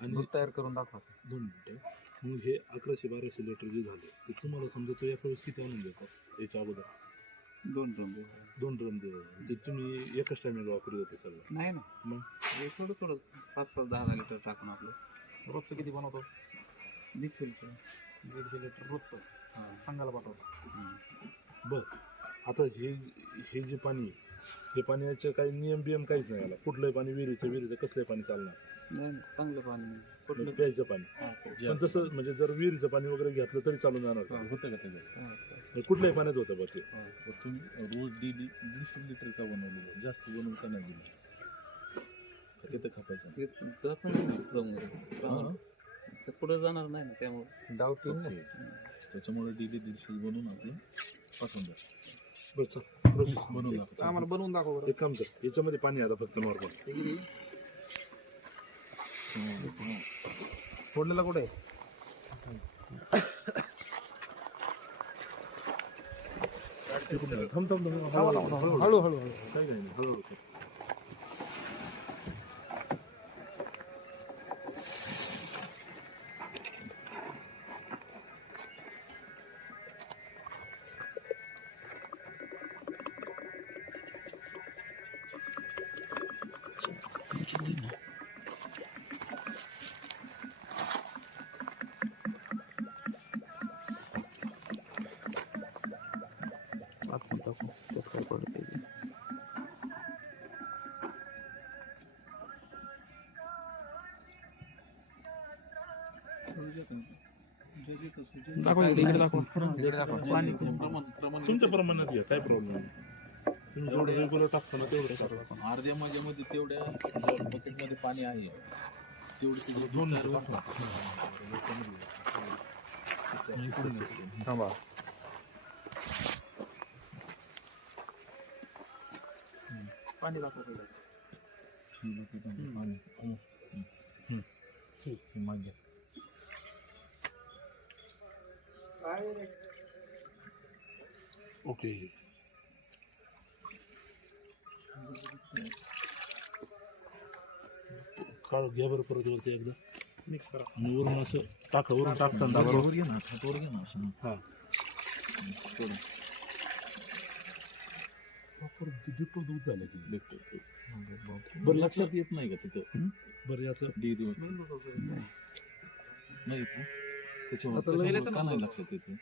आणि दूध तयार करून दाखवा. 2 मिनिटं. मग हे 1100-1200 लिटर जे झाले ते तुम्हाला समजा तो एका वेळेस किती आणून देतात याच्या अगोदर? 2 ड्रम. 2 ड्रम ते तुम्ही एकच टायमिंग वापरत होते सगळं? नाही ना, मग हे थोडं 5-10 लिटर टाकून आपलं. रोजचं किती बनवतो? 150 लिटर. 150 लिटर रोजचं हां. सांगायला पाठवतो. बरं, आता हे जे पाणी आहे, हे पाण्याचं काही नियम बियम काहीच नाही आला? कुठलंही पाणी विहिरीचं कसलंही पाणी चालणार? नाही ना, चांगलं पाणी नाही. कुठलं प्यायचं पाणी? हां, पण तसं म्हणजे जर विहिरीचं पाणी वगैरे घेतलं तरी चालून जाणार का? होतं का त्याच्यात? हां. कुठल्याही पाण्यात होतं बघ ते? तुम्ही रोज डेली 150 लिटर का बनवलं? जास्त बनवून का नाही दिलं? तिथं खपायचं ते जात नाही प्रमाण. ते पुढे जाणार नाही ना, त्यामुळे डाऊट येईल ना. त्याच्यामुळे डेली 150 बनवून आपण पाठवून द्या. बरं चल, प्रोसेस बनवून दाखव. आम्हाला बनवून दाखव बरं. एक काम कर, याच्यामध्ये पाणी आहे आता फक्त नॉर्मल. फोडलेला कुठे आहे? थांब हळूहळू काही नाही हळूहळू. त्यात काय पडलं पाहिजे. दाखव इकडे दाखव. पाणी तुमच्या प्रमाणात घ्या, काय प्रॉब्लेम नाही. तुम्ही जेवढं रेग्युलर टाकता ना तेवढं करा. अर्ध्या माझ्यामध्ये तेवढ्या बकेटमध्ये पाणी आहे तेवढं 2 लिटर थांबा. पाणी दाखव पहिलं. मागे ओके. काढ घ्या बरं परत वरती एकदा मिक्स करा. आणि वरून असं टाका, वरून टाकताना बरोबर. वर घे ना, हातावर घे ना असं. हां थोडं डिपो दूध झालं की भेटतो. बरं लक्षात लक्षात येत नाही का तिथं? बरं याचं डेली नाही येत ना? त्याच्यामुळे का नाही लक्षात येते?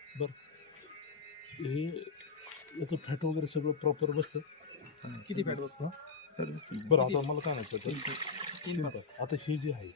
हे याचं फॅट वगैरे सगळं प्रॉपर बसतं? किती फॅट बसतो? बरं आता मला काय नाही आता हे जे आहे